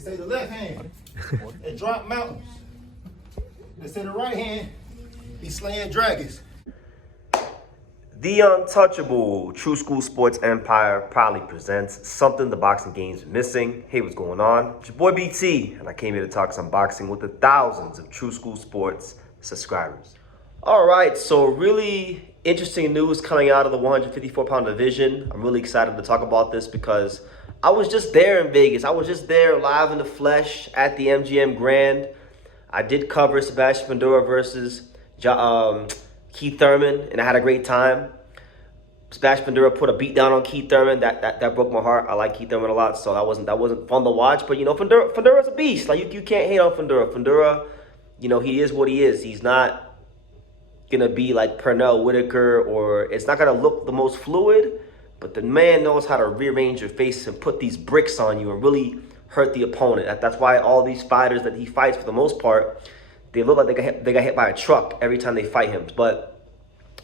They say the left hand, it drop mountains. They say the right hand, be slaying dragons. The untouchable True School Sports Empire proudly presents Something the Boxing Game's Missing. Hey, what's going on? It's your boy BT, and I came here to talk some boxing with the thousands of True School Sports subscribers. All right, so really interesting news coming out of the 154-pound division. I'm really excited to talk about this because I was just there in Vegas. I was just there live in the flesh at the MGM Grand. I did cover Sebastian Fundora versus Keith Thurman, and I had a great time. Sebastian Fundora put a beat down on Keith Thurman. That broke my heart. I like Keith Thurman a lot, so that wasn't fun to watch. But you know, Fundura's a beast. Like you can't hate on Fundora. Fundora, you know, he is what he is. He's not gonna be like Pernell Whitaker, or it's not gonna look the most fluid. But the man knows how to rearrange your face and put these bricks on you and really hurt the opponent. That's why all these fighters that he fights, for the most part, they look like they got hit by a truck every time they fight him. But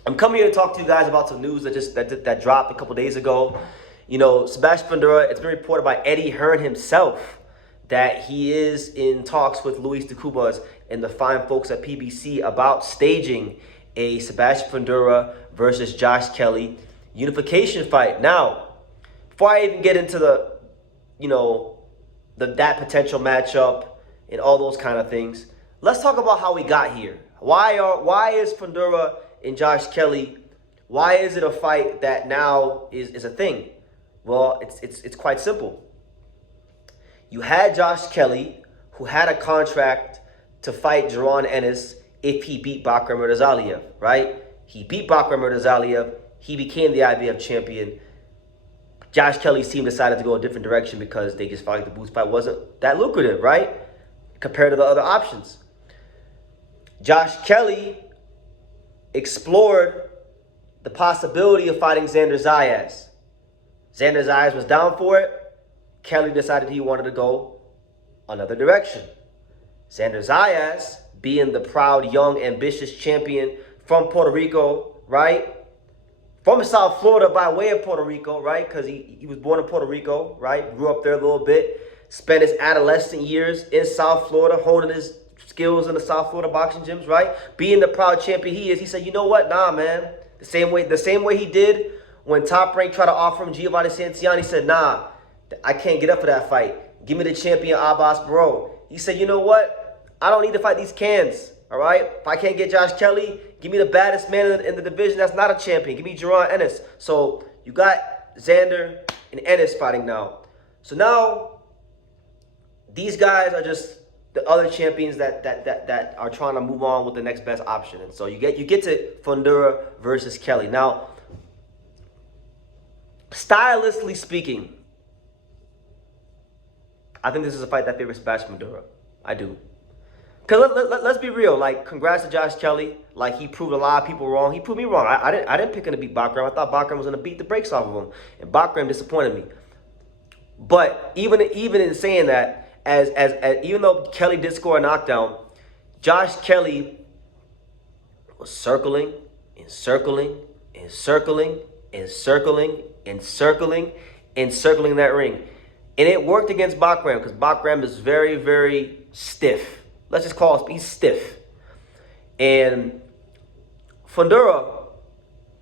I'm coming here to talk to you guys about some news that dropped a couple days ago. You know, Sebastian Fundora, it's been reported by Eddie Hearn himself that he is in talks with Luis de Cubas and the fine folks at PBC about staging a Sebastian Fundora versus Josh Kelly unification fight. Now, before I even get into that potential matchup and all those kind of things, let's talk about how we got here. Why is Fundora and Josh Kelly, why is it a fight that now is a thing? Well, it's quite simple. You had Josh Kelly, who had a contract to fight Jaron Ennis if he beat Bakram Murtazaliev, right? He beat Bakram Murtazaliev. He became the IBF champion. Josh Kelly's team decided to go a different direction because they just felt like the Boots fight wasn't that lucrative, right? Compared to the other options. Josh Kelly explored the possibility of fighting Xander Zayas. Xander Zayas was down for it. Kelly decided he wanted to go another direction. Xander Zayas, being the proud, young, ambitious champion from Puerto Rico, right? From South Florida by way of Puerto Rico, right? Because he was born in Puerto Rico, right? Grew up there a little bit. Spent his adolescent years in South Florida, honing his skills in the South Florida boxing gyms, right? Being the proud champion he is, he said, you know what? Nah, man. The same way he did when Top Rank tried to offer him Giovanni Santillan. He said, nah, I can't get up for that fight. Give me the champion, Abbas Barrow. He said, you know what? I don't need to fight these cans, all right? If I can't get Josh Kelly, give me the baddest man in the division that's not a champion. Give me Jaron Ennis. So you got Xander and Ennis fighting now. So now these guys are just the other champions that are trying to move on with the next best option. And so you get to Fundora versus Kelly. Now, stylistically speaking, I think this is a fight that favors Sebastian Fundora. I do. Because let's be real. Like, congrats to Josh Kelly. Like, he proved a lot of people wrong. He proved me wrong. I didn't pick him to beat Bakram. I thought Bakram was going to beat the brakes off of him. And Bakram disappointed me. But even in saying that, as even though Kelly did score a knockdown, Josh Kelly was circling and circling and circling and circling and circling and circling that ring. And it worked against Bakram because Bakram is very, very stiff. Let's just call it, he's stiff. And Fundora,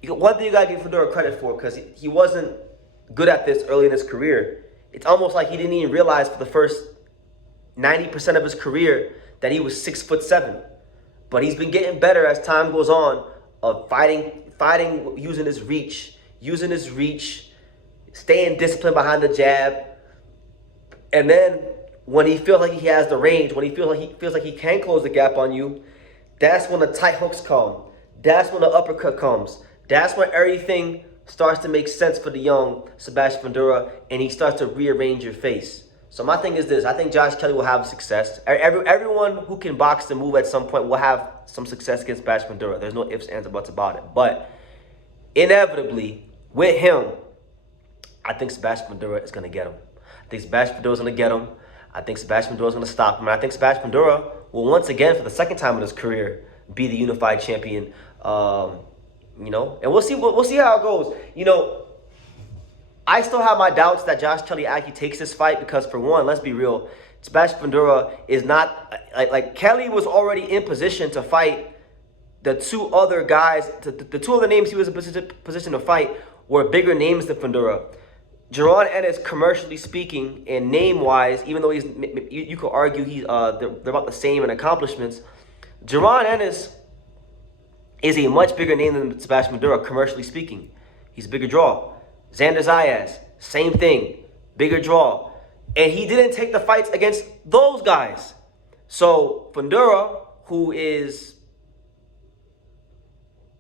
one thing you got to give Fundora credit for, because he wasn't good at this early in his career. It's almost like he didn't even realize for the first 90% of his career that he was 6'7". But he's been getting better as time goes on of fighting using his reach, staying disciplined behind the jab. And then when he feels like he has the range, when he feels like he can close the gap on you, that's when the tight hooks come. That's when the uppercut comes. That's when everything starts to make sense for the young Sebastian Fundora, and he starts to rearrange your face. So my thing is this. I think Josh Kelly will have success. Everyone who can box and move at some point will have some success against Sebastian Fundora. There's no ifs, ands, or buts about it. But inevitably, with him, I think Sebastian Fundora is going to get him. I think Sebastian Fundora is going to get him. I think Sebastian Fundora is going to stop him. And I think Sebastian Fundora will once again, for the second time in his career, be the unified champion. And we'll see how it goes. I still have my doubts that Josh Kelly actually takes this fight because, for one, let's be real, Sebastian Fundora is not like Kelly was already in position to fight the two other guys. The two other names he was in position to fight were bigger names than Fundora. Jaron Ennis, commercially speaking and name-wise, even though you could argue they're about the same in accomplishments, Jaron Ennis is a much bigger name than Sebastian Fundora, commercially speaking. He's a bigger draw. Xander Zayas, same thing, bigger draw. And he didn't take the fights against those guys. So Fundora, who is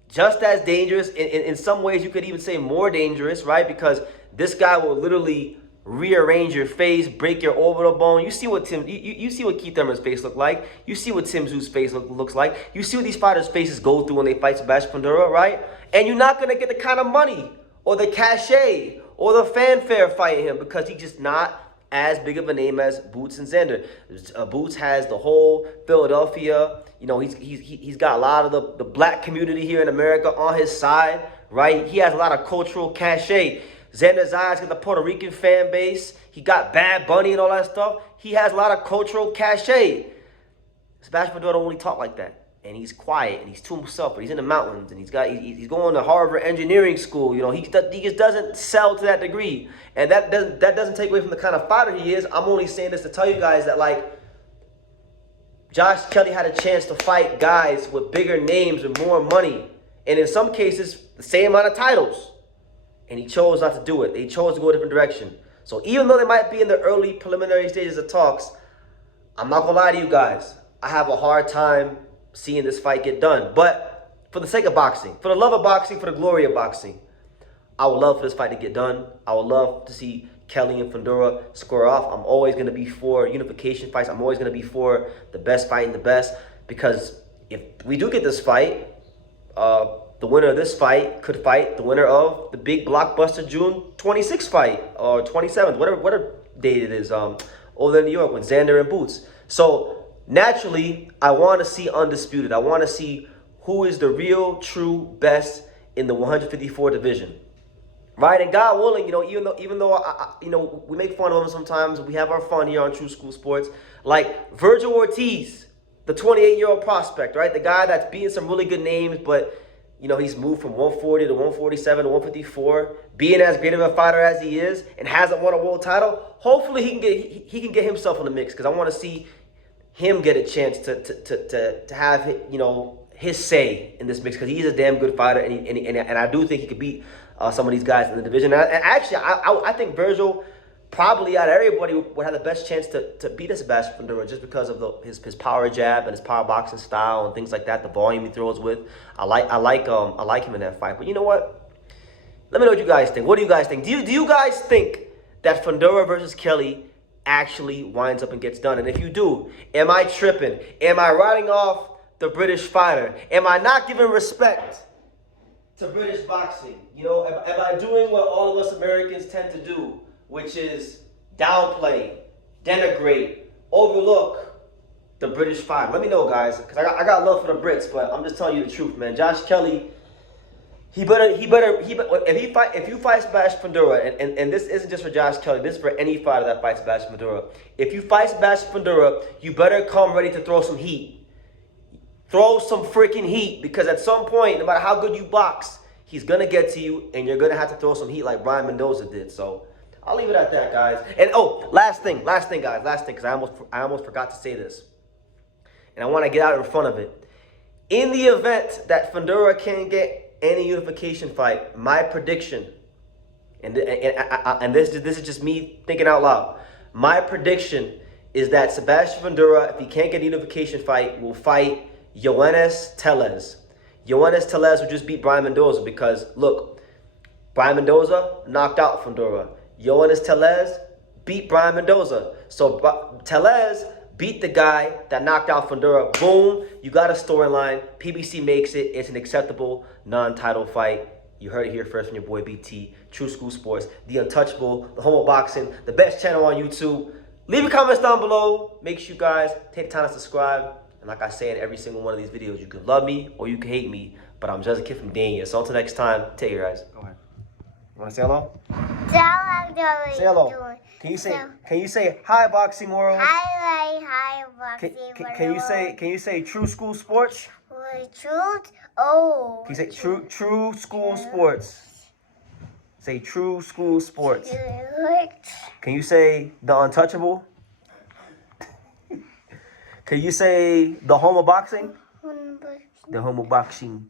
just as dangerous, in some ways you could even say more dangerous, right? Because this guy will literally rearrange your face, break your orbital bone. You see what you see what Keith Thurman's face looked like. You see what Tim Tszю's face looks like. You see what these fighters' faces go through when they fight Sebastian Fundora, right? And you're not gonna get the kind of money or the cachet or the fanfare fighting him because he's just not as big of a name as Boots and Xander. Boots has the whole Philadelphia. You know, he's got a lot of the black community here in America on his side, right? He has a lot of cultural cachet. Xander Zayas got the Puerto Rican fan base. He got Bad Bunny and all that stuff. He has a lot of cultural cachet. Sebastian Fundora don't really talk like that. And he's quiet and he's to himself, but he's in the mountains and he's going to Harvard Engineering School. You know, he just doesn't sell to that degree. And that doesn't take away from the kind of fighter he is. I'm only saying this to tell you guys that, like, Josh Kelly had a chance to fight guys with bigger names and more money. And in some cases, the same amount of titles. And he chose not to do it. He chose to go a different direction. So even though they might be in the early preliminary stages of talks, I'm not going to lie to you guys. I have a hard time seeing this fight get done. But for the sake of boxing, for the love of boxing, for the glory of boxing, I would love for this fight to get done. I would love to see Kelly and Fundora square off. I'm always going to be for unification fights. I'm always going to be for the best fighting the best. Because if we do get this fight, the winner of this fight could fight the winner of the big blockbuster June 26th fight or 27th, whatever date it is, over in New York with Xander and Boots. So naturally, I want to see Undisputed. I want to see who is the real, true best in the 154 division, right? And God willing, you know, even though you know, we make fun of him sometimes, we have our fun here on True School Sports. Like Virgil Ortiz, the 28-year-old prospect, right? The guy that's beating some really good names, but you know, he's moved from 140 to 147 to 154, being as great of a fighter as he is and hasn't won a world title. Hopefully he can get himself in the mix, because I want to see him get a chance to have, you know, his say in this mix, because he's a damn good fighter, and I do think he could beat some of these guys in the division. And actually, I think Virgil probably out of everybody would have the best chance to beat a Sebastian Fundora, just because of his power jab and his power boxing style and things like that, the volume he throws with. I like him in that fight. But you know what? Let me know what you guys think. What do you guys think? Do you guys think that Fundora versus Kelly actually winds up and gets done? And if you do, am I tripping? Am I writing off the British fighter? Am I not giving respect to British boxing? You know, am I doing what all of us Americans tend to do, which is downplay, denigrate, overlook the British fighter? Let me know, guys, because I got love for the Brits, but I'm just telling you the truth, man. Josh Kelly, if you fight Sebastian Fundora, and this isn't just for Josh Kelly, this is for any fighter that fights Sebastian Fundora. If you fight Sebastian Fundora, you better come ready to throw some heat. Throw some freaking heat, because at some point, no matter how good you box, he's gonna get to you, and you're gonna have to throw some heat like Brian Mendoza did. So I'll leave it at that, guys. And oh, last thing, guys, because I almost forgot to say this, and I want to get out in front of it. In the event that Fundora can get any unification fight, my prediction, and this is just me thinking out loud, my prediction is that Sebastian Fundora, if he can't get a unification fight, will fight Yoenis Tellez. Yoenis Tellez will just beat Brian Mendoza, because look, Brian Mendoza knocked out Fundora. Yoenis Tellez beat Brian Mendoza. So Tellez beat the guy that knocked out Fundora. Boom, you got a storyline. PBC makes it. It's an acceptable non-title fight. You heard it here first from your boy BT, True School Sports, the Untouchable, the Home of Boxing, the best channel on YouTube. Leave your comments down below. Make sure you guys take the time to subscribe. And like I say in every single one of these videos, you can love me or you can hate me, but I'm just a kid from Dania. So until next time, take care, guys. Go ahead. You want to say hello? Say hello. Can you say hi boxing world? Hi, boxing. Can you say true school sports? Truth? Oh. Can you say true school sports? Say true school sports. Can you say the untouchable? Can you say the home of boxing? The home of boxing.